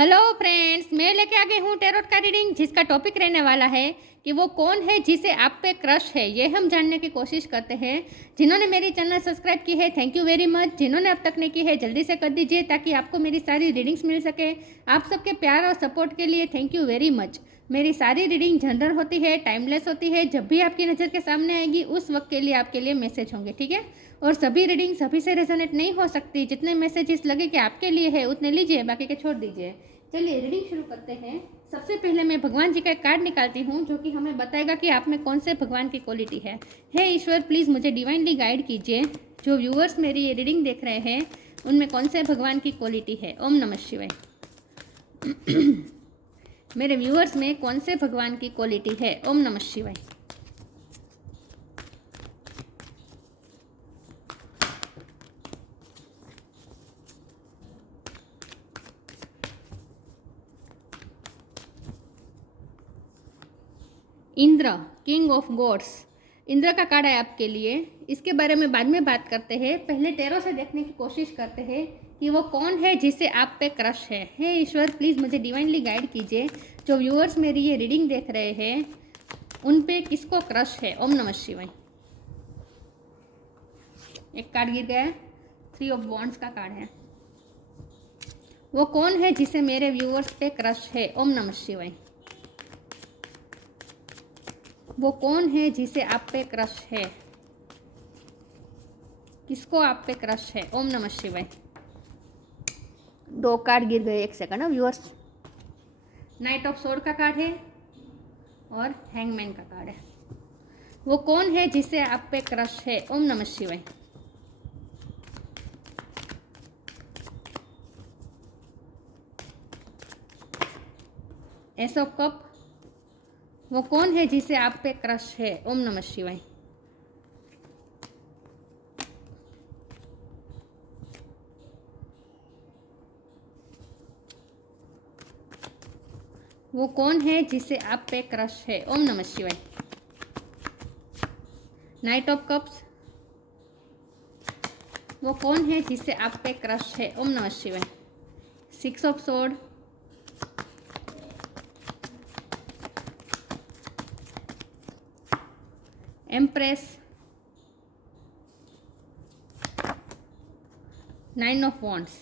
Hello friends, मैं लेके आ गई हूँ टैरोट का रीडिंग, जिसका टॉपिक रहने वाला है कि वो कौन है जिसे आप पे क्रश है। ये हम जानने की कोशिश करते हैं। जिन्होंने मेरी चैनल सब्सक्राइब की है, थैंक यू वेरी मच। जिन्होंने अब तक नहीं की है, जल्दी से कर दीजिए ताकि आपको मेरी सारी रीडिंग्स मिल सके। आप सबके प्यार और सपोर्ट के लिए थैंक यू वेरी मच। मेरी सारी रीडिंग जनरल होती है, टाइमलेस होती है। जब भी आपकी नज़र के सामने आएगी उस वक्त के लिए आपके लिए मैसेज होंगे, ठीक है। और सभी रीडिंग सभी से रेजोनेट नहीं हो सकती। जितने मैसेजेस लगे कि आपके लिए है उतने लीजिए, बाकी के छोड़ दीजिए। चलिए रीडिंग शुरू करते हैं। सबसे पहले मैं भगवान जी का एक कार्ड निकालती हूँ जो कि हमें बताएगा कि आप में कौन से भगवान की क्वालिटी है। हे ईश्वर, प्लीज़ मुझे डिवाइनली गाइड कीजिए। जो व्यूअर्स मेरी ये रीडिंग देख रहे हैं उनमें कौन से भगवान की क्वालिटी है। ओम नमः शिवाय। मेरे व्यूअर्स में कौन से भगवान की क्वालिटी है। ओम नमः शिवाय। Indra, king of gods. Indra का कार्ड है आपके लिए। इसके बारे में बाद में बात करते हैं। पहले टैरो से देखने की कोशिश करते हैं कि वो कौन है जिसे आप पे क्रश है। हे ईश्वर, प्लीज़ मुझे डिवाइनली गाइड कीजिए। जो व्यूअर्स मेरी ये रीडिंग देख रहे हैं उन पे किसको क्रश है। ओम नमः शिवाय। एक कार्ड गिर गया है, 3 ऑफ वॉन्ड्स का कार्ड है। वो कौन है जिसे मेरे व्यूअर्स पे क्रश है। ओम नमः शिवाय। वो कौन है जिसे आप पे क्रश है, किसको आप पे क्रश है। ओम नमः शिवाय। 2 कार्ड गिर गए, एक second viewers. Night of sword का कार्ड है और हैंगमैन का कार्ड है। वो कौन है जिसे आप पे क्रश है। ओम नमः शिवाय। S of cup. वो कौन है जिसे आप पे क्रश है। ओम नमः शिवाय। वो कौन है जिसे आप पे क्रश है। ओम नमः शिवाय। Night of cups. वो कौन है जिसे आप पे क्रश है। ओम नमः शिवाय। 6 of sword. Empress. 9 of wands.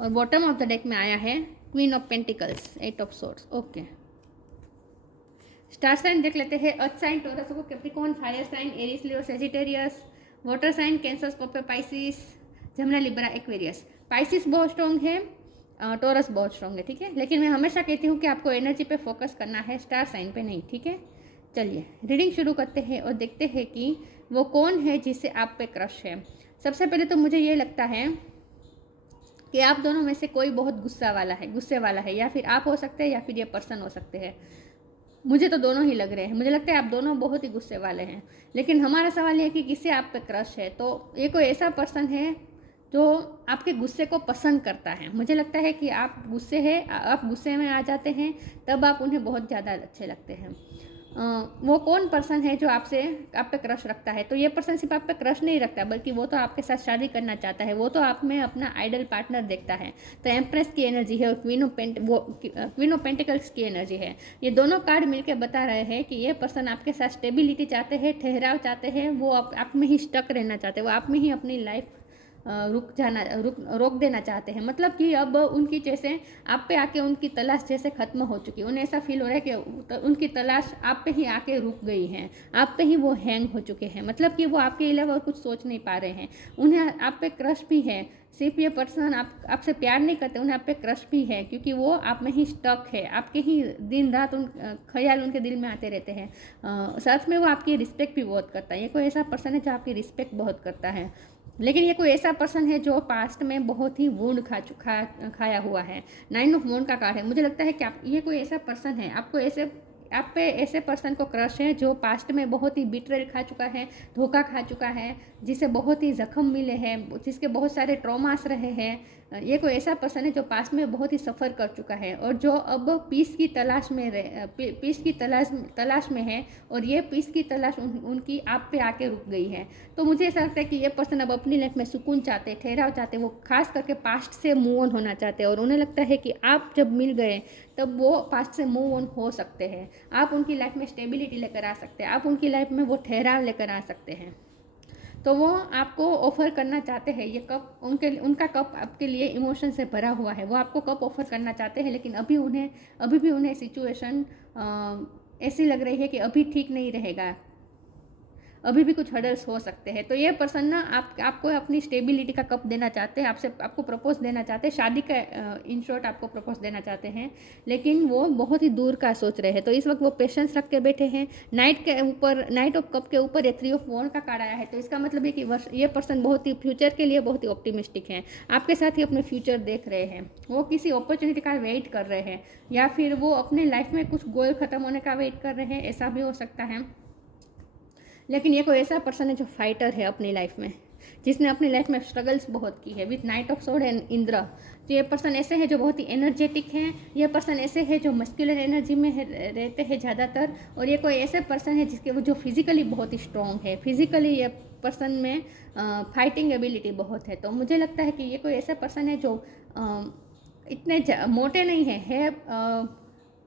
और बॉटम ऑफ द डेक में आया है queen of pentacles, 8 of swords. Okay, star sign देख लेते हैं। Earth sign Taurus, Capricorn, fire sign Aries, Leo, Sagittarius. Water sign Cancer, Scorpio, Pisces, Gemini, Libra, Aquarius. Pisces बहुत strong है, Taurus बहुत strong है, ठीक है। लेकिन मैं हमेशा कहती हूँ कि आपको एनर्जी पे फोकस करना है, स्टार साइन पे नहीं, ठीक है। चलिए रीडिंग शुरू करते हैं और देखते हैं कि वो कौन है जिसे आप पे क्रश है। सबसे पहले तो मुझे ये लगता है कि आप दोनों में से कोई बहुत गुस्से वाला है, या फिर आप हो सकते हैं या फिर ये पर्सन हो सकते हैं। मुझे तो दोनों ही लग रहे हैं। मुझे लगता है आप दोनों बहुत ही गुस्से वाले हैं। लेकिन हमारा सवाल ये है कि किससे आप पे क्रश है। तो ये कोई ऐसा पर्सन है जो आपके गुस्से को पसंद करता है। मुझे लगता है कि आप गुस्से में आ जाते हैं, तब आप उन्हें बहुत ज़्यादा अच्छे लगते हैं। वो कौन पर्सन है जो आप पे क्रश रखता है। तो ये पर्सन सिर्फ आप पे क्रश नहीं रखता, बल्कि वो तो आपके साथ शादी करना चाहता है। वो तो आप में अपना आइडल पार्टनर देखता है। तो एम्प्रेस की एनर्जी है और क्वीन ऑफ पेंटिकल्स की एनर्जी है। ये दोनों कार्ड मिलकर बता रहे हैं कि ये पर्सन आपके साथ स्टेबिलिटी चाहते हैं, ठहराव चाहते हैं। वो आप में ही स्टक रहना चाहते हैं। वो आप में ही अपनी लाइफ रोक देना चाहते हैं। मतलब कि अब उनकी जैसे आप पे आके उनकी तलाश जैसे ख़त्म हो चुकी है। उन्हें ऐसा फील हो रहा है कि उनकी तलाश आप पे ही आके रुक गई है, आप पे ही वो हैंग हो चुके हैं। मतलब कि वो आपके अलावा और कुछ सोच नहीं पा रहे हैं। उन्हें आप पे क्रश भी है। सिर्फ ये पर्सन आपसे प्यार नहीं करते, उन्हें आप पे क्रश भी है, क्योंकि वो आप में ही स्टक है। आपके ही दिन रात ख्याल उनके दिल में आते रहते हैं। साथ में वो आपकी रिस्पेक्ट भी बहुत करता है। ये कोई ऐसा पर्सन है जो आपकी रिस्पेक्ट बहुत करता है। लेकिन ये कोई ऐसा पर्सन है जो पास्ट में बहुत ही वुंड खाया हुआ है। 9 ऑफ वॉन्ड का कार्ड है। मुझे लगता है कि ये कोई ऐसा पर्सन है, आप पे ऐसे पर्सन को क्रश है जो पास्ट में बहुत ही बिट्रेल खा चुका है, धोखा खा चुका है, जिसे बहुत ही जख्म मिले हैं, जिसके बहुत सारे ट्रॉमास रहे हैं। ये कोई ऐसा पर्सन है जो पास्ट में बहुत ही सफ़र कर चुका है और जो अब पीस की तलाश में पीस की तलाश में है, और ये पीस की तलाश उनकी आप पे आके रुक गई है। तो मुझे ऐसा लगता है कि ये पर्सन अब अपनी लाइफ में सुकून चाहते, ठहराव चाहते, वो खास करके पास्ट से मूव ऑन होना चाहते हैं, और उन्हें लगता है कि आप जब मिल गए तब वो पास्ट से मूव ऑन हो सकते हैं। आप उनकी लाइफ में स्टेबिलिटी लेकर आ सकते हैं, आप उनकी लाइफ में वो ठहराव लेकर आ सकते हैं। तो वो आपको ऑफ़र करना चाहते हैं, ये कप उनका कप आपके लिए इमोशन से भरा हुआ है। वो आपको कप ऑफ़र करना चाहते हैं, लेकिन अभी भी उन्हें सिचुएशन ऐसी लग रही है कि अभी ठीक नहीं रहेगा, अभी भी कुछ हर्डल्स हो सकते हैं। तो ये पर्सन ना आपको अपनी स्टेबिलिटी का कप देना चाहते हैं, आपको प्रपोज देना चाहते हैं, शादी का इन शॉर्ट आपको प्रपोज देना चाहते हैं, लेकिन वो बहुत ही दूर का सोच रहे हैं। तो इस वक्त वो पेशेंस रख के बैठे हैं। नाइट ऑफ कप के ऊपर ये 3 ऑफ वॉन्ड का कार्ड आया है। तो इसका मतलब है कि ये पर्सन बहुत ही फ्यूचर के लिए बहुत ही ऑप्टिमिस्टिक है, आपके साथ ही अपने फ्यूचर देख रहे हैं। वो किसी अपॉर्चुनिटी का वेट कर रहे हैं, या फिर वो अपने लाइफ में कुछ गोल ख़त्म होने का वेट कर रहे हैं, ऐसा भी हो सकता है। लेकिन ये कोई ऐसा पर्सन है जो फाइटर है अपनी लाइफ में, जिसने अपनी लाइफ में स्ट्रगल्स बहुत की है with night of sword and Indra. तो ये पर्सन ऐसे है जो बहुत ही एनर्जेटिक हैं, ये पर्सन ऐसे है जो मस्कुलर एनर्जी में रहते हैं ज़्यादातर, और ये कोई ऐसे पर्सन है जिसके वो जो फिजिकली बहुत ही स्ट्रॉन्ग है। फिजिकली ये पर्सन में फाइटिंग एबिलिटी बहुत है। तो मुझे लगता है कि ये कोई ऐसा पर्सन है जो इतने मोटे नहीं है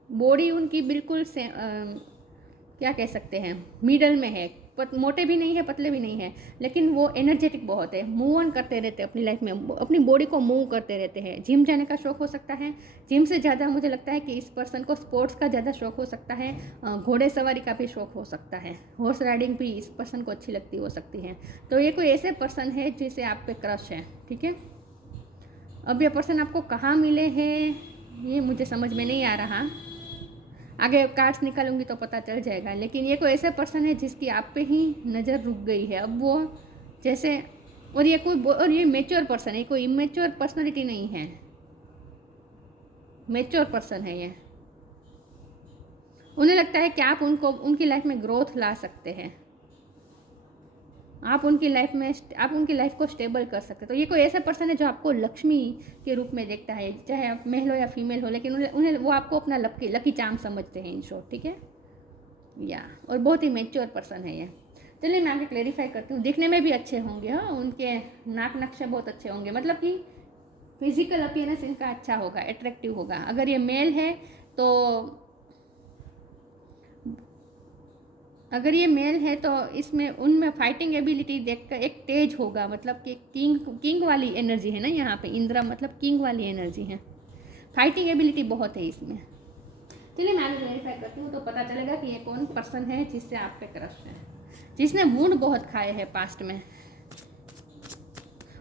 बॉडी उनकी बिल्कुल से क्या कह सकते हैं, मिडल में है, मोटे भी नहीं है, पतले भी नहीं है, लेकिन वो एनर्जेटिक बहुत है, मूव ऑन करते रहते हैं अपनी लाइफ में, अपनी बॉडी को मूव करते रहते हैं। जिम जाने का शौक हो सकता है, जिम से ज़्यादा मुझे लगता है कि इस पर्सन को स्पोर्ट्स का ज़्यादा शौक हो सकता है, घोड़े सवारी का भी शौक हो सकता है, हॉर्स राइडिंग भी इस पर्सन को अच्छी लगती हो सकती है। तो ये कोई ऐसे पर्सन है जिसे आप पे क्रश है, ठीक है। अब ये पर्सन आपको कहाँ मिले हैं ये मुझे समझ में नहीं आ रहा, आगे कार्ड्स निकालूंगी तो पता चल जाएगा। लेकिन ये कोई ऐसे पर्सन है जिसकी आप पे ही नज़र रुक गई है अब वो जैसे, और ये मैच्योर पर्सन है, कोई इमेच्योर पर्सनालिटी नहीं है, मैच्योर पर्सन है ये। उन्हें लगता है कि आप उनकी लाइफ में ग्रोथ ला सकते हैं, आप उनकी लाइफ को स्टेबल कर सकते हैं। तो ये कोई ऐसा पर्सन है जो आपको लक्ष्मी के रूप में देखता है, चाहे आप मेल हो या फीमेल हो, लेकिन उन्हें वो आपको अपना लकी चार्म समझते हैं इन शॉर्ट, ठीक है। और बहुत ही मैच्योर पर्सन है ये। चलिए मैं आगे क्लेरिफाई करती हूँ। दिखने में भी अच्छे होंगे, हाँ, उनके नाक नक्शे बहुत अच्छे होंगे, मतलब कि फिजिकल अपीयरेंस इनका अच्छा होगा, अट्रैक्टिव होगा। अगर ये मेल है तो इसमें उनमें फाइटिंग एबिलिटी देखकर एक तेज होगा, मतलब कि किंग वाली एनर्जी है ना यहाँ पे, इंद्रा मतलब किंग वाली एनर्जी है, फाइटिंग एबिलिटी बहुत है इसमें। चलिए मैं आगे क्लैरिफाई करती हूँ तो पता चलेगा कि ये कौन पर्सन है जिससे आप पे क्रश है, जिसने वुंड बहुत खाए हैं पास्ट में,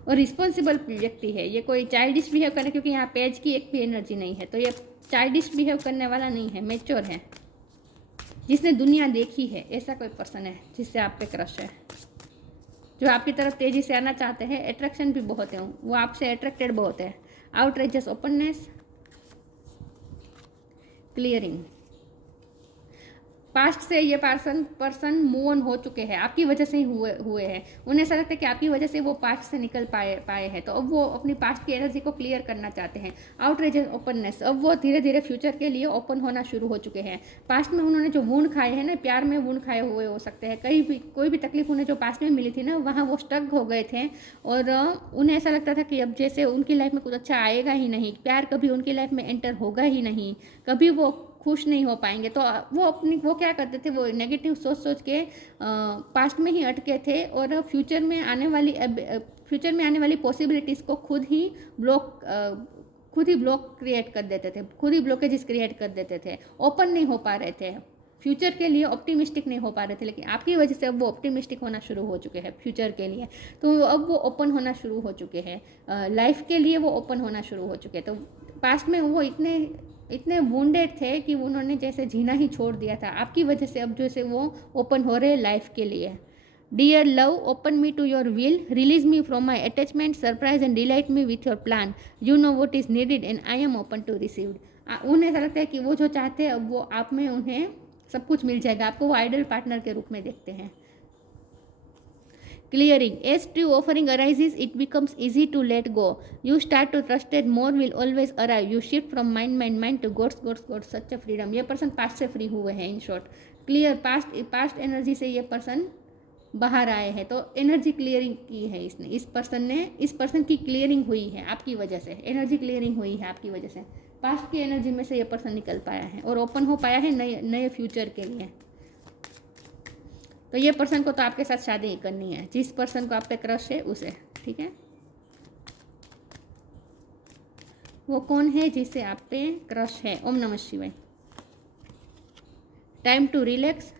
और रिस्पॉन्सिबल व्यक्ति है। ये कोई चाइल्डिश बिहेव करे, क्योंकि यहाँ पेज की एक भी एनर्जी नहीं है, तो ये चाइल्डिश बिहेव करने वाला नहीं है, मैच्योर है, जिसने दुनिया देखी है, ऐसा कोई पर्सन है जिससे आप पे क्रश है, जो आपकी तरफ तेज़ी से आना चाहते हैं। अट्रैक्शन भी बहुत है, वो आपसे अट्रैक्टेड बहुत है। आउटरेजस ओपननेस, क्लियरिंग। पास्ट से ये पर्सन मूव ऑन हो चुके हैं, आपकी वजह से ही हुए हैं। उन्हें ऐसा लगता है कि आपकी वजह से वो पास्ट से निकल पाए हैं, तो अब वो अपनी पास्ट की एनर्जी को क्लियर करना चाहते हैं। आउटरेज ओपननेस, अब वो धीरे धीरे फ्यूचर के लिए ओपन होना शुरू हो चुके हैं। पास्ट में उन्होंने जो वुंड खाए हैं ना, प्यार में वुंड खाए हुए हो सकते हैं, कोई भी तकलीफ उन्हें जो पास्ट में मिली थी ना, वहाँ वो स्टक हो गए थे, और उन्हें ऐसा लगता था कि अब जैसे उनकी लाइफ में कुछ अच्छा आएगा ही नहीं, प्यार कभी उनकी लाइफ में एंटर होगा ही नहीं, कभी वो खुश नहीं हो पाएंगे। तो वो क्या करते थे, वो नेगेटिव सोच के पास्ट में ही अटके थे, और फ्यूचर में आने वाली पॉसिबिलिटीज़ को खुद ही ब्लॉक क्रिएट कर देते थे, खुद ही ब्लॉकेजेस क्रिएट कर देते थे, ओपन नहीं हो पा रहे थे, फ्यूचर के लिए ऑप्टिमिस्टिक नहीं हो पा रहे थे। लेकिन आपकी वजह से अब वो ऑप्टिमिस्टिक होना शुरू हो चुके हैं फ्यूचर के लिए, तो अब वो ओपन होना शुरू हो चुके हैं, लाइफ के लिए वो ओपन होना शुरू हो चुके हैं। तो पास्ट में वो इतने वुंडेड थे कि उन्होंने जैसे जीना ही छोड़ दिया था, आपकी वजह से अब जैसे वो ओपन हो रहे लाइफ के लिए। Dear love, open me to your will, release me from my attachment, surprise and delight me with your plan, you know what is needed and I am open to received. उन्हें ऐसा लगता है कि वो जो चाहते हैं अब वो आप में उन्हें सब कुछ मिल जाएगा, आपको वो आइडल पार्टनर के रूप में देखते हैं। Clearing. As true offering arises, it becomes easy to let go. You start to trust that more will always arrive. You shift from mind to God's such a freedom. ये person past से free हुए हैं in short. Clear past energy से ये person बाहर आए हैं, तो एनर्जी क्लियरिंग की है इसने. इस पर्सन की क्लियरिंग हुई है आपकी वजह से. एनर्जी क्लियरिंग हुई है आपकी वजह से. पास्ट की एनर्जी में से ये पर्सन निकल पाया है और ओपन हो पाया है नए फ्यूचर के लिए. तो ये पर्सन को तो आपके साथ शादी करनी है, जिस पर्सन को आप पे क्रश है उसे. ठीक है, वो कौन है जिससे आप पे क्रश है? ओम नमः शिवाय. Time to relax.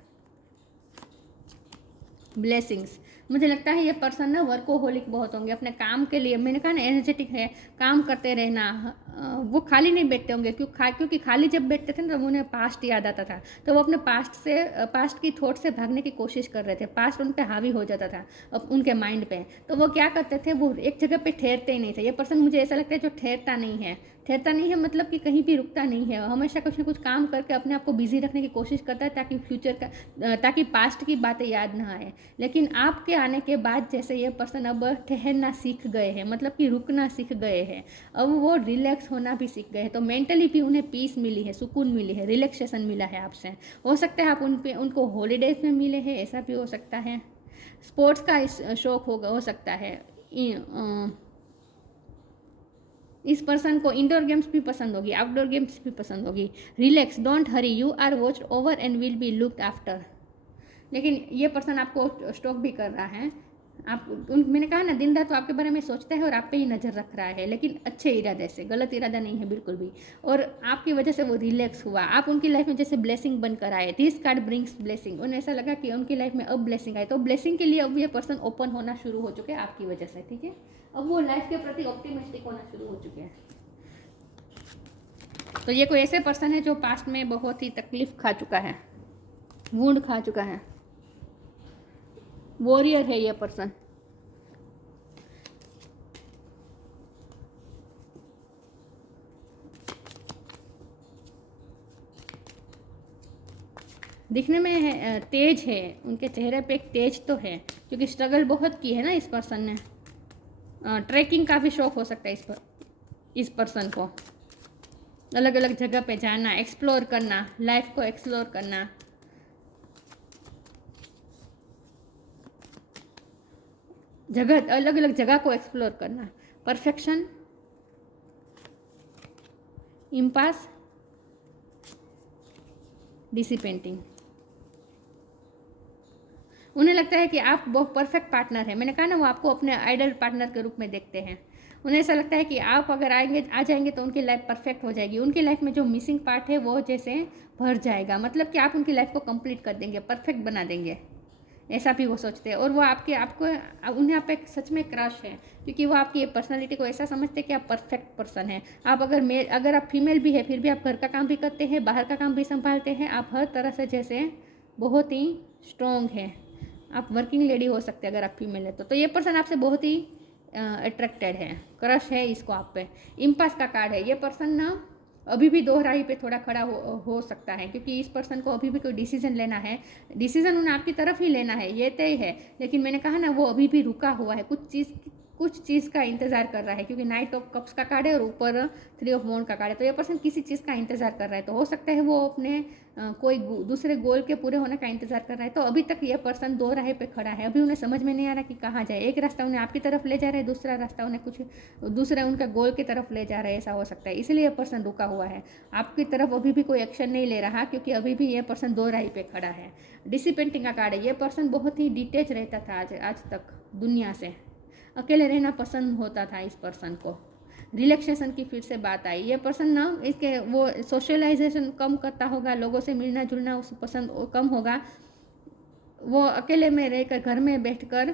ब्लेसिंग्स. मुझे लगता है ये पर्सन ना वर्कोहोलिक बहुत होंगे अपने काम के लिए. मैंने कहा ना एनर्जेटिक है, काम करते रहना. वो खाली नहीं बैठते होंगे क्योंकि खाली जब बैठते थे ना तो उन्हें पास्ट याद आता था, तो वो अपने पास्ट की थॉट से भागने की कोशिश कर रहे थे. पास्ट उन पर हावी हो जाता था उनके माइंड पे. तो वो क्या करते थे, वो एक जगह पे ठहरते ही नहीं थे. ये पर्सन मुझे ऐसा लगता है जो ठहरता नहीं है मतलब कि कहीं भी रुकता नहीं है. हमेशा कुछ ना कुछ काम करके अपने आप को बिजी रखने की कोशिश करता है ताकि पास्ट की बातें याद ना आए. लेकिन आपके आने के बाद जैसे ये पर्सन अब ठहरना सीख गए हैं, मतलब कि रुकना सीख गए हैं, अब वो रिलैक्स होना भी सीख गए हैं. तो मेंटली भी उन्हें पीस मिली है, सुकून मिली है, रिलैक्सेशन मिला है आपसे. हो सकता है आप उनको हॉलीडेज में मिले हैं, ऐसा भी हो सकता है. स्पोर्ट्स का शौक हो सकता है. इस पर्सन को इंडोर गेम्स भी पसंद होगी, आउटडोर गेम्स भी पसंद होगी. Relax, don't worry, you are watched over and will be looked after. लेकिन ये पर्सन आपको स्टॉक भी कर रहा है. मैंने कहा ना दिन रात तो आपके बारे में सोचता है और आप पे ही नज़र रख रहा है, लेकिन अच्छे इरादे से, गलत इरादा नहीं है बिल्कुल भी. और आपकी वजह से वो रिलैक्स हुआ. आप उनकी लाइफ में जैसे ब्लेसिंग बनकर आए. This card brings blessing. उन्हें ऐसा लगा कि उनकी लाइफ में अब ब्लेसिंग आए, तो ब्लेसिंग के लिए अब ये पर्सन ओपन होना शुरू हो चुके हैं आपकी वजह से. ठीक है, अब वो लाइफ के प्रति ऑप्टिमिस्टिक होना शुरू हो चुके हैं. तो ये कोई ऐसे पर्सन है जो पास्ट में बहुत ही तकलीफ खा चुका है, वुंड खा चुका है. वॉरियर है ये पर्सन. दिखने में है, तेज है, उनके चेहरे पे एक तेज तो है क्योंकि स्ट्रगल बहुत की है ना इस पर्सन ने. ट्रैकिंग का भी शौक हो सकता है इस पर्सन को. अलग अलग जगह पे जाना, एक्सप्लोर करना, लाइफ को एक्सप्लोर करना. अलग अलग जगह को एक्सप्लोर करना. परफेक्शन, इम्पास, डिसिपेंटिंग. उन्हें लगता है कि आप बहुत परफेक्ट पार्टनर है. मैंने कहा ना वो आपको अपने आइडल पार्टनर के रूप में देखते हैं. उन्हें ऐसा लगता है कि आप अगर आ जाएंगे तो उनकी लाइफ परफेक्ट हो जाएगी. उनकी लाइफ में जो मिसिंग पार्ट है वो जैसे भर जाएगा, मतलब कि आप उनकी लाइफ को कंप्लीट कर देंगे, परफेक्ट बना देंगे, ऐसा भी वो सोचते हैं. और वो उन्हें आप एक सच में क्रश है क्योंकि वो आपकी पर्सनालिटी को ऐसा समझते हैं कि आप परफेक्ट पर्सन हैं. आप अगर आप फीमेल भी है फिर भी आप घर का काम भी करते हैं, बाहर का काम भी संभालते हैं. आप हर तरह से जैसे बहुत ही स्ट्रॉन्ग हैं. आप वर्किंग लेडी हो सकते हैं अगर आप फीमेल है तो ये पर्सन आपसे बहुत ही अट्रैक्टेड है, क्रश है इसको आप पे. इम्पास का कार्ड है. ये पर्सन ना अभी भी दोहराई पे थोड़ा खड़ा हो सकता है क्योंकि इस पर्सन को अभी भी कोई डिसीजन लेना है. डिसीजन उन्हें आपकी तरफ ही लेना है, ये तय है. लेकिन मैंने कहा ना वो अभी भी रुका हुआ है, कुछ चीज़ का इंतज़ार कर रहा है क्योंकि नाइट ऑफ कप्स का कार्ड है और ऊपर 3 ऑफ वॉन्ड का कार्ड है. तो ये पर्सन किसी चीज़ का इंतज़ार कर रहा है. तो हो सकता है वो अपने कोई दूसरे गोल के पूरे होने का इंतज़ार कर रहा है. तो अभी तक ये पर्सन दो राह पे खड़ा है. अभी उन्हें समझ में नहीं आ रहा कि कहाँ जाए. एक रास्ता उन्हें आपकी तरफ ले जा रहा है, दूसरा रास्ता उन्हें कुछ दूसरा उनका गोल की तरफ ले जा रहा है. ऐसा हो सकता है, इसलिए ये पर्सन रुका हुआ है. आपकी तरफ अभी भी कोई एक्शन नहीं ले रहा क्योंकि अभी भी ये पर्सन दो राह पे खड़ा है. डिसिपेंटिंग का कार्ड है. ये पर्सन बहुत ही डिटेच रहता था आज तक दुनिया से. अकेले रहना पसंद होता था इस पर्सन को. रिलैक्सेशन की फिर से बात आई. ये पर्सन ना इसके वो सोशलाइजेशन कम करता होगा, लोगों से मिलना जुलना उसे पसंद कम होगा. वो अकेले में रहकर घर में बैठकर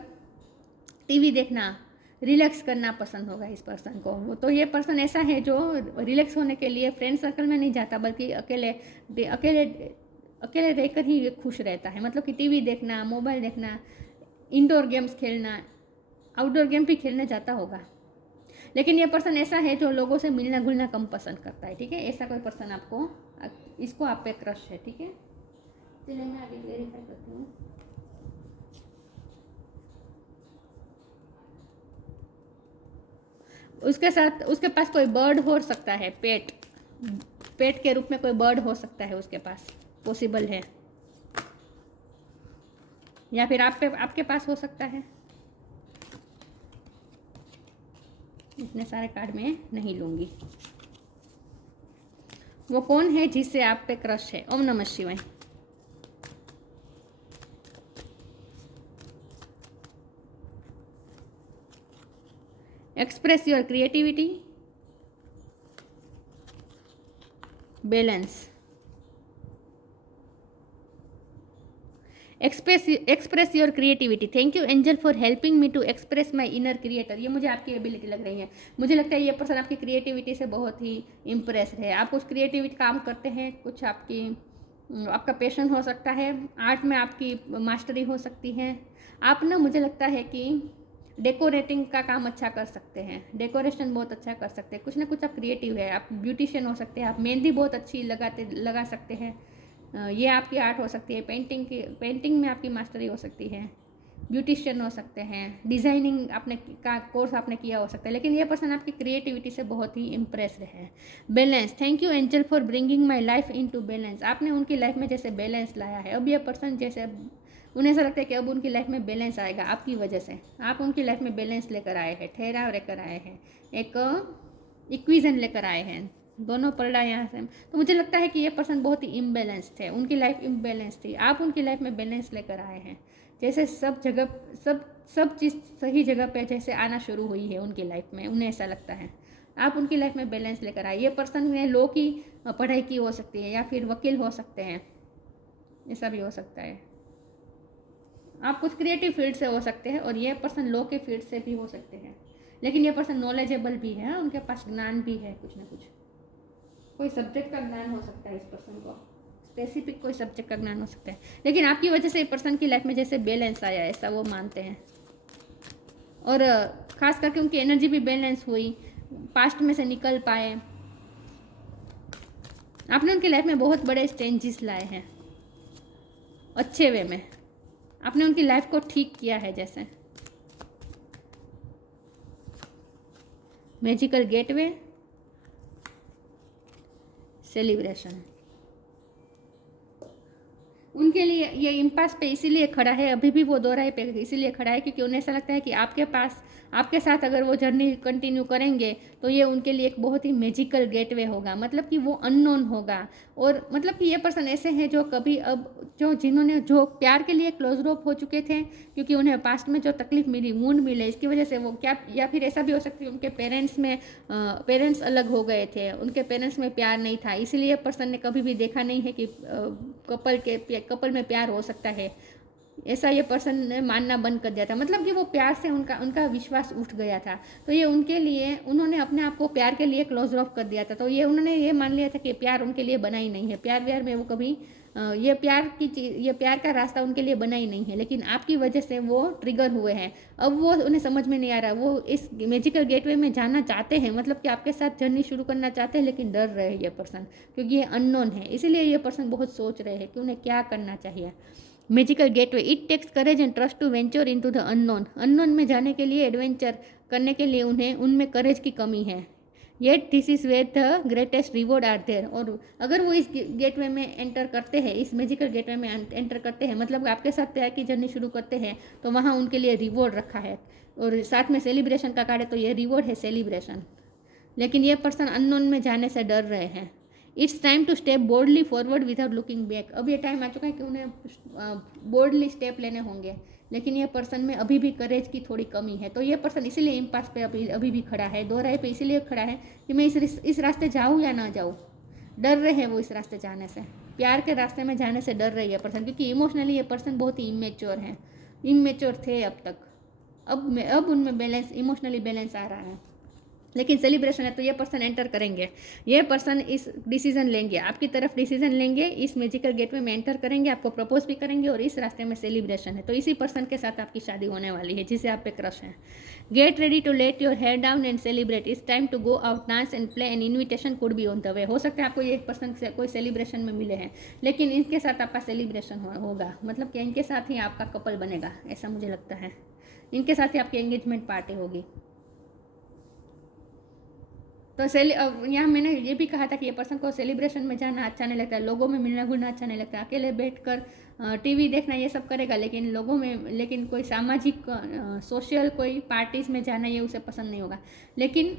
टीवी देखना, रिलैक्स करना पसंद होगा इस पर्सन को. तो ये पर्सन ऐसा है जो रिलैक्स होने के लिए फ्रेंड सर्कल में नहीं जाता बल्कि अकेले रहकर ही खुश रहता है. मतलब कि टीवी देखना, मोबाइल देखना, इंडोर गेम्स खेलना, आउटडोर गेम भी खेलने जाता होगा. लेकिन ये पर्सन ऐसा है जो लोगों से मिलना घुलना कम पसंद करता है. ठीक है, ऐसा कोई पर्सन इसको आप पे क्रश है. ठीक है, चलिए मैं आगे वेरीफाई करती हूँ. उसके साथ उसके पास कोई बर्ड हो सकता है, पेट, पेट के रूप में कोई बर्ड हो सकता है उसके पास, पॉसिबल है, या फिर आपके पास हो सकता है। इतने सारे कार्ड मैं नहीं लूँगी। वो कौन है जिससे आप पे क्रश है? ओम नमः शिवाय। Express your creativity, balance. Express your creativity. Thank you angel for helping me to express my inner creator. ये मुझे आपकी एबिलिटी लग रही है। मुझे लगता है ये पर्सन आपकी क्रिएटिविटी से बहुत ही इम्प्रेस्ड है। आप कुछ क्रिएटिविटी काम करते हैं, कुछ आपका पैशन हो सकता है, आर्ट में आपकी मास्टरी हो सकती है। आप ना, मुझे लगता है कि डेकोरेटिंग का काम अच्छा कर सकते हैं, डेकोरेशन बहुत अच्छा कर सकते हैं, कुछ ना कुछ आप क्रिएटिव है। आप ब्यूटिशियन हो सकते हैं, आप मेहंदी बहुत अच्छी लगा सकते हैं, ये आपकी आर्ट हो सकती है। पेंटिंग में आपकी मास्टरी हो सकती है, ब्यूटिशियन हो सकते हैं, डिज़ाइनिंग का कोर्स आपने किया हो सकता है। लेकिन ये पर्सन आपकी क्रिएटिविटी से बहुत ही इम्प्रेस्ड है। Balance. Thank you angel for bringing my life into balance. आपने उनकी लाइफ में जैसे बैलेंस लाया है, अब ये पर्सन जैसे उन्हें ऐसा लगता है कि अब उनकी लाइफ में बैलेंस आएगा आपकी वजह से। आप उनकी लाइफ में बैलेंस लेकर आए हैं, ठहराव लेकर आए हैं, एक इक्विजन लेकर आए हैं, दोनों पलड़ा यहाँ से। तो मुझे लगता है कि ये पर्सन बहुत ही इम्बैलेंस थे, उनकी लाइफ इम्बैलेंस थी, आप उनकी लाइफ में बैलेंस लेकर आए हैं। जैसे सब जगह सब चीज़ सही जगह पे जैसे आना शुरू हुई है उनकी लाइफ में, उन्हें ऐसा लगता है आप उनकी लाइफ में बैलेंस लेकर आए। ये पर्सन ने लॉ की पढ़ाई की हो सकती है, या फिर वकील हो सकते हैं, ऐसा भी हो सकता है। आप कुछ क्रिएटिव फील्ड से हो सकते हैं, और ये पर्सन लॉ के फील्ड से भी हो सकते हैं। लेकिन ये पर्सन नॉलेजेबल भी है, उनके पास ज्ञान भी है, कुछ ना कुछ, कोई सब्जेक्ट का ज्ञान हो सकता है इस पर्सन को, स्पेसिफिक कोई सब्जेक्ट का ज्ञान हो सकता है। लेकिन आपकी वजह से इस पर्सन की लाइफ में जैसे बैलेंस आया, ऐसा वो मानते हैं। और खास करके उनकी एनर्जी भी बैलेंस हुई, पास्ट में से निकल पाए। आपने उनकी लाइफ में बहुत बड़े चेंजेस लाए हैं, अच्छे वे में। आपने उनकी लाइफ को ठीक किया है। जैसे मैजिकल गेटवे, सेलिब्रेशन। उनके लिए ये इम्पास पे इसीलिए खड़ा है, अभी भी वो दोहराए पे इसीलिए खड़ा है क्योंकि उन्हें ऐसा लगता है कि आपके साथ अगर वो जर्नी कंटिन्यू करेंगे तो ये उनके लिए एक बहुत ही मैजिकल गेटवे होगा। मतलब कि वो अननोन होगा, और मतलब कि ये पर्सन ऐसे हैं जो कभी अब जिन्होंने जो प्यार के लिए क्लोज रोप हो चुके थे, क्योंकि उन्हें पास्ट में जो तकलीफ मिली, वुंड मिले, इसकी वजह से वो क्या, या फिर ऐसा भी हो सकता है उनके पेरेंट्स अलग हो गए थे, उनके पेरेंट्स में प्यार नहीं था, इसलिए पर्सन ने कभी भी देखा नहीं है कि कपल में प्यार हो सकता है। ऐसा ये पर्सन ने मानना बंद कर दिया था। मतलब कि वो प्यार से उनका विश्वास उठ गया था। तो ये उनके लिए, उन्होंने अपने आप को प्यार के लिए क्लोज ऑफ कर दिया था। तो ये उन्होंने ये मान लिया था कि प्यार उनके लिए बना ही नहीं है, प्यार व्यार में वो कभी ये प्यार का रास्ता उनके लिए बना ही नहीं है। लेकिन आपकी वजह से वो ट्रिगर हुए हैं। अब वो उन्हें समझ में नहीं आ रहा, वो इस मैजिकल गेटवे में जाना चाहते हैं, मतलब कि आपके साथ जर्नी शुरू करना चाहते हैं, लेकिन डर रहे हैं ये पर्सन, क्योंकि ये अननोन है। इसीलिए ये पर्सन बहुत सोच रहे हैं कि उन्हें क्या करना चाहिए। Magical gateway, it takes courage and trust to venture into the unknown. Unknown में जाने के लिए, एडवेंचर करने के लिए उन्हें उनमें करेज की कमी है। Yet this is where the greatest reward are there. और अगर वो इस गेटवे में एंटर करते हैं, इस मैजिकल गेटवे में एंटर करते हैं, मतलब आपके साथ प्यार की जर्नी शुरू करते हैं, तो वहाँ उनके लिए रिवॉर्ड रखा है। और साथ में सेलिब्रेशन का कार्ड है, तो ये रिवॉर्ड है, सेलिब्रेशन। लेकिन ये पर्सन अननोन में जाने से डर रहे हैं। It's time to step boldly forward without looking back. अब ये टाइम आ चुका है कि उन्हें बोल्डली स्टेप लेने होंगे, लेकिन ये पर्सन में अभी भी करेज की थोड़ी कमी है। तो ये पर्सन इसीलिए इम्पास पे अभी भी खड़ा है, दोहराए पे इसीलिए खड़ा है कि मैं इस रास्ते जाऊँ या ना जाऊँ। डर रहे हैं वो इस रास्ते जाने से, प्यार के रास्ते में जाने से डर रही है पर्सन, क्योंकि इमोशनली ये पर्सन बहुत ही इमेच्योर थे अब तक। अब उनमें बैलेंस, इमोशनली बैलेंस आ रहा है। लेकिन सेलिब्रेशन है, तो ये पर्सन एंटर करेंगे, ये पर्सन इस डिसीजन लेंगे, आपकी तरफ डिसीजन लेंगे, इस मैजिकल गेटवे में एंटर करेंगे, आपको प्रपोज भी करेंगे, और इस रास्ते में सेलिब्रेशन है। तो इसी पर्सन के साथ आपकी शादी होने वाली है, जिसे आप पे क्रश है। Get ready to let your hair down and celebrate. It's time to go out, dance and play, and invitation could be on the way. हो सकता है आपको ये पर्सन से कोई सेलिब्रेशन में मिले हैं, लेकिन इनके साथ आपका सेलिब्रेशन होगा, मतलब कि इनके साथ ही आपका कपल बनेगा, ऐसा मुझे लगता है। इनके साथ ही आपकी एंगेजमेंट पार्टी होगी। तो यहाँ मैंने ये भी कहा था कि ये पर्सन को सेलिब्रेशन में जाना अच्छा नहीं लगता, लोगों में मिलना घुलना अच्छा नहीं लगता, अकेले बैठकर टीवी देखना ये सब करेगा, लेकिन कोई सामाजिक सोशल कोई पार्टीज में जाना ये उसे पसंद नहीं होगा। लेकिन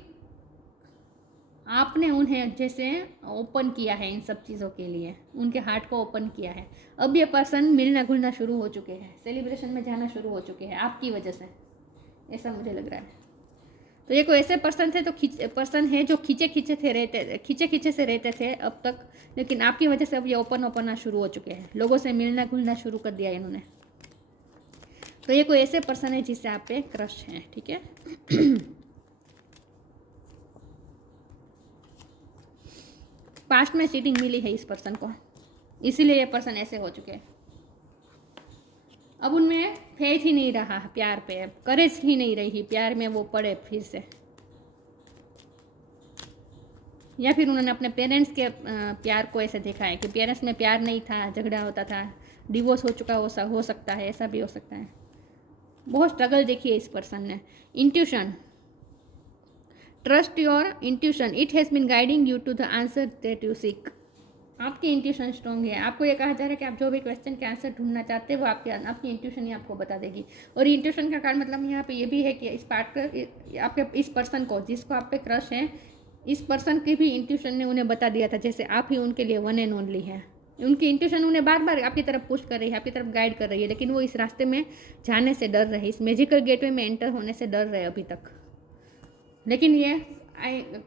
आपने उन्हें जैसे ओपन किया है इन सब चीज़ों के लिए, उनके हार्ट को ओपन किया है। अब ये पर्सन मिलना घुलना शुरू हो चुके हैं, सेलिब्रेशन में जाना शुरू हो चुके हैं आपकी वजह से, ऐसा मुझे लग रहा है। तो ये कोई ऐसे पर्सन थे, तो पर्सन है जो खींचे से रहते थे अब तक, लेकिन आपकी वजह से अब ये ओपन होना शुरू हो चुके हैं, लोगों से मिलना घुलना शुरू कर दिया इन्होंने। तो ये कोई ऐसे पर्सन है जिससे आप पे क्रश है, ठीक है। पास्ट में चीटिंग मिली है इस पर्सन को, इसीलिए ये पर्सन ऐसे हो चुके हैं। अब उनमें फेथ ही नहीं रहा प्यार पे, करेज ही नहीं रही प्यार में वो पड़े फिर से, या फिर उन्होंने अपने पेरेंट्स के प्यार को ऐसे देखा है कि पेरेंट्स में प्यार नहीं था, झगड़ा होता था, डिवोर्स हो चुका हो सकता है, ऐसा भी हो सकता है। बहुत स्ट्रगल देखी है इस पर्सन ने। Intuition, trust your intuition, it has been guiding you to the answer that you seek. आपकी इंट्यूशन स्ट्रॉन्ग है, आपको ये कहा जा रहा है कि आप जो भी क्वेश्चन के आंसर ढूंढना चाहते हैं वो आपकी इंट्यूशन ही आपको बता देगी। और इंट्यूशन का कारण मतलब यहाँ पे ये भी है कि इस पार्ट का आपके इस पर्सन को जिसको आप पे क्रश है, इस पर्सन की भी इंट्यूशन ने उन्हें बता दिया था जैसे आप ही उनके लिए वन एंड ओनली है। उनकी इंट्यूशन उन्हें बार बार आपकी तरफ पुश कर रही है, आपकी तरफ गाइड कर रही है, लेकिन वो इस रास्ते में जाने से डर रहे, इस मैजिकल गेटवे में एंटर होने से डर रहे अभी तक। लेकिन ये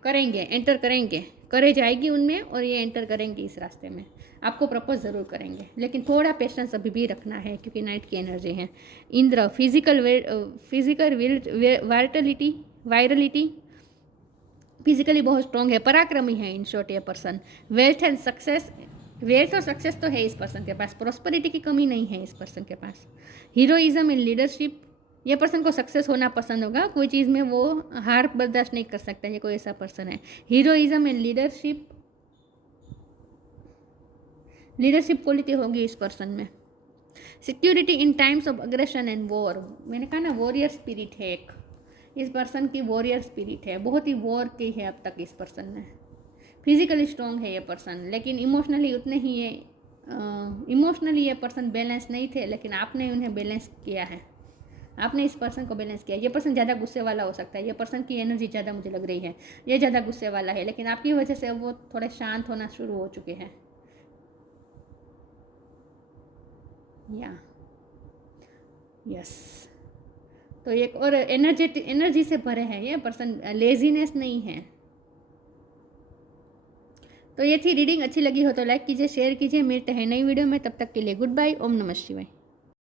करेंगे, एंटर करेंगे, करेज आएगी उनमें और ये एंटर करेंगे इस रास्ते में, आपको प्रपोज ज़रूर करेंगे। लेकिन थोड़ा पेशेंस अभी भी रखना है क्योंकि नाइट की एनर्जी है। इंद्र, फिजिकल वायरलिटी, फिजिकली बहुत स्ट्रॉन्ग है, पराक्रमी है इन शॉर्ट ये person. Wealth and success, wealth और सक्सेस तो है इस पर्सन के पास, प्रॉस्पेरिटी की कमी नहीं है इस पर्सन के पास। हीरोइज्म इन लीडरशिप, ये पर्सन को सक्सेस होना पसंद होगा, कोई चीज़ में वो हार बर्दाश्त नहीं कर सकता, ये कोई ऐसा पर्सन है। हीरोइज्म एंड लीडरशिप क्वालिटी होगी इस पर्सन में। Security in times of aggression and war, मैंने कहा ना वॉरियर स्पिरिट है एक, इस पर्सन की वॉरियर स्पिरिट है, बहुत ही वॉर की है अब तक इस पर्सन ने। फिजिकली स्ट्रॉन्ग है ये पर्सन, लेकिन इमोशनली उतने ही ये इमोशनली ये पर्सन बैलेंस नहीं थे, लेकिन आपने उन्हें बैलेंस किया है, आपने इस पर्सन को बैलेंस किया। ये पर्सन ज़्यादा गुस्से वाला हो सकता है, ये पर्सन की एनर्जी ज़्यादा मुझे लग रही है, ये ज़्यादा गुस्से वाला है, लेकिन आपकी वजह से वो थोड़े शांत होना शुरू हो चुके हैं। यस, तो एक और एनर्जी से भरे हैं ये पर्सन, लेजीनेस नहीं है। तो ये थी रीडिंग, अच्छी लगी हो तो लाइक कीजिए, शेयर कीजिए, मिलते हैं नई वीडियो में, तब तक के लिए गुड बाय, ओम नमः शिवाय।